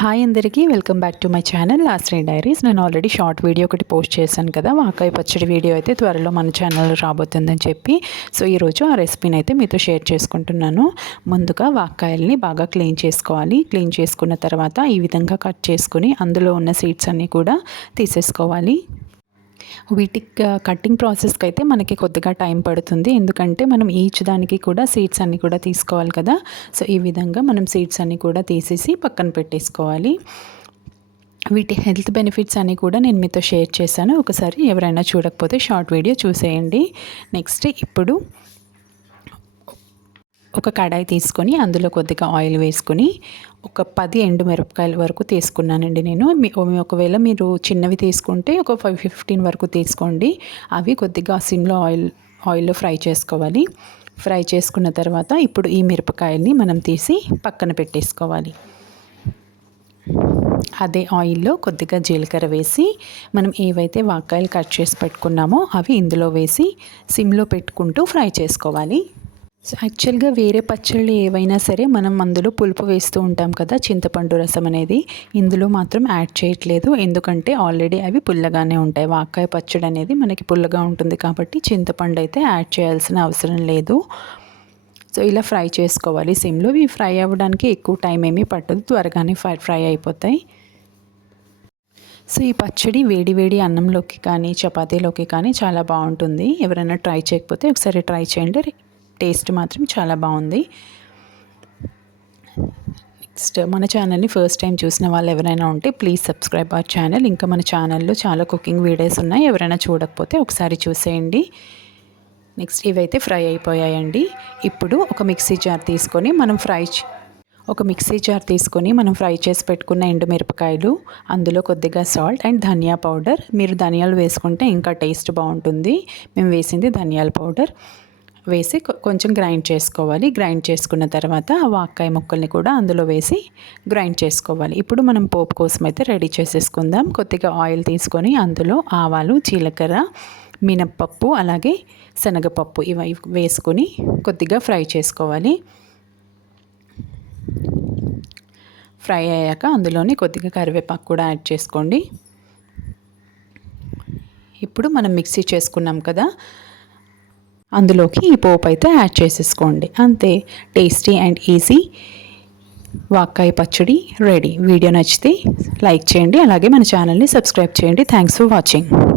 Hi అందరికీ welcome back to my channel lost diaries. నేను already short video ఒకటి post చేశాను కదా వాకాయ పచ్చడి వీడియో అయితే త్వరలో మన ఛానల్లో రాబోతుందని చెప్పి. సో ఈరోజు ఆ రెసిపీని అయితే మీతో షేర్ చేసుకుంటున్నాను. ముందుగా వాకాయల్ని బాగా క్లీన్ చేసుకోవాలి. క్లీన్ చేసుకున్న తర్వాత ఈ విధంగా కట్ చేసుకుని అందులో ఉన్న సీడ్స్ అన్నీ కూడా తీసేసుకోవాలి. వీటికి కటింగ్ ప్రాసెస్కి అయితే మనకి కొద్దిగా టైం పడుతుంది. ఎందుకంటే మనం ఈచ్ దానికి కూడా సీడ్స్ అన్నీ కూడా తీసుకోవాలి కదా. సో ఈ విధంగా మనం సీడ్స్ అన్నీ కూడా తీసేసి పక్కన పెట్టేసుకోవాలి. వీటి హెల్త్ బెనిఫిట్స్ అన్నీ కూడా నేను మీతో షేర్ చేశాను. ఒకసారి ఎవరైనా చూడకపోతే షార్ట్ వీడియో చూసేయండి. నెక్స్ట్ ఇప్పుడు ఒక కడాయి తీసుకొని అందులో కొద్దిగా ఆయిల్ వేసుకొని ఒక పది ఎండు మిరపకాయల వరకు తీసుకున్నానండి నేను. ఒకవేళ మీరు చిన్నవి తీసుకుంటే ఒక ఫైవ్ ఫిఫ్టీన్ వరకు తీసుకోండి. అవి కొద్దిగా సిమ్లో ఆయిల్ ఆయిల్లో ఫ్రై చేసుకోవాలి. ఫ్రై చేసుకున్న తర్వాత ఇప్పుడు ఈ మిరపకాయల్ని మనం తీసి పక్కన పెట్టేసుకోవాలి. అదే ఆయిల్లో కొద్దిగా జీలకర్ర వేసి మనం ఏవైతే వాకాయలు కట్ చేసి పెట్టుకున్నామో అవి ఇందులో వేసి సిమ్లో పెట్టుకుంటూ ఫ్రై చేసుకోవాలి. సో యాక్చువల్గా వేరే పచ్చళ్ళు ఏవైనా సరే మనం అందులో పులుపు వేస్తూ ఉంటాం కదా చింతపండు రసం అనేది. ఇందులో మాత్రం యాడ్ చేయట్లేదు. ఎందుకంటే ఆల్రెడీ అవి పుల్లగానే ఉంటాయి. వాకాయ పచ్చడి అనేది మనకి పుల్లగా ఉంటుంది కాబట్టి చింతపండు అయితే యాడ్ చేయాల్సిన అవసరం లేదు. సో ఇలా ఫ్రై చేసుకోవాలి. సిమ్లో ఇవి ఫ్రై అవ్వడానికి ఎక్కువ టైం ఏమీ పట్టదు. త్వరగానే ఫ్రై ఫ్రై అయిపోతాయి. సో ఈ పచ్చడి వేడి వేడి అన్నంలోకి కానీ చపాతీలోకి కానీ చాలా బాగుంటుంది. ఎవరైనా ట్రై చేయకపోతే ఒకసారి ట్రై చేయండి. టేస్ట్ మాత్రం చాలా బాగుంది. నెక్స్ట్ మన ఛానల్ని ఫస్ట్ టైం చూసిన వాళ్ళు ఎవరైనా ఉంటే ప్లీజ్ సబ్స్క్రైబ్ అవర్ ఛానల్. ఇంకా మన ఛానల్లో చాలా కుకింగ్ వీడియోస్ ఉన్నాయి. ఎవరైనా చూడకపోతే ఒకసారి చూసేయండి. నెక్స్ట్ ఇవైతే ఫ్రై అయిపోయాయండి. ఇప్పుడు ఒక మిక్సీ జార్ తీసుకొని మనం ఫ్రై ఒక మిక్సీ జార్ తీసుకొని మనం ఫ్రై చేసి పెట్టుకున్న ఎండుమిరపకాయలు అందులో కొద్దిగా సాల్ట్ అండ్ ధనియా పౌడర్. మీరు ధనియాలు వేసుకుంటే ఇంకా టేస్ట్ బాగుంటుంది. మేము వేసింది ధనియాల పౌడర్. వేసి కొంచెం గ్రైండ్ చేసుకోవాలి. గ్రైండ్ చేసుకున్న తర్వాత ఆ వాక్కాయ ముక్కల్ని కూడా అందులో వేసి గ్రైండ్ చేసుకోవాలి. ఇప్పుడు మనం పోపు కోసం అయితే రెడీ చేసేసుకుందాం. కొద్దిగా ఆయిల్ తీసుకొని అందులో ఆవాలు జీలకర్ర మినప్పప్పు అలాగే శనగపప్పు ఇవి వేసుకొని కొద్దిగా ఫ్రై చేసుకోవాలి. ఫ్రై అయ్యాక అందులోనే కొద్దిగా కరివేపాకు కూడా యాడ్ చేసుకోండి. ఇప్పుడు మనం మిక్సీ చేసుకున్నాం కదా అందులోకి ఈ పోపు అయితే యాడ్ చేసేసుకోండి. అంతే టేస్టీ అండ్ ఈజీ. వాక్కాయ పచ్చడి రెడీ. వీడియో నచ్చితే లైక్ చేయండి అలాగే మన ఛానల్ని సబ్స్క్రైబ్ చేయండి. Thanks for watching.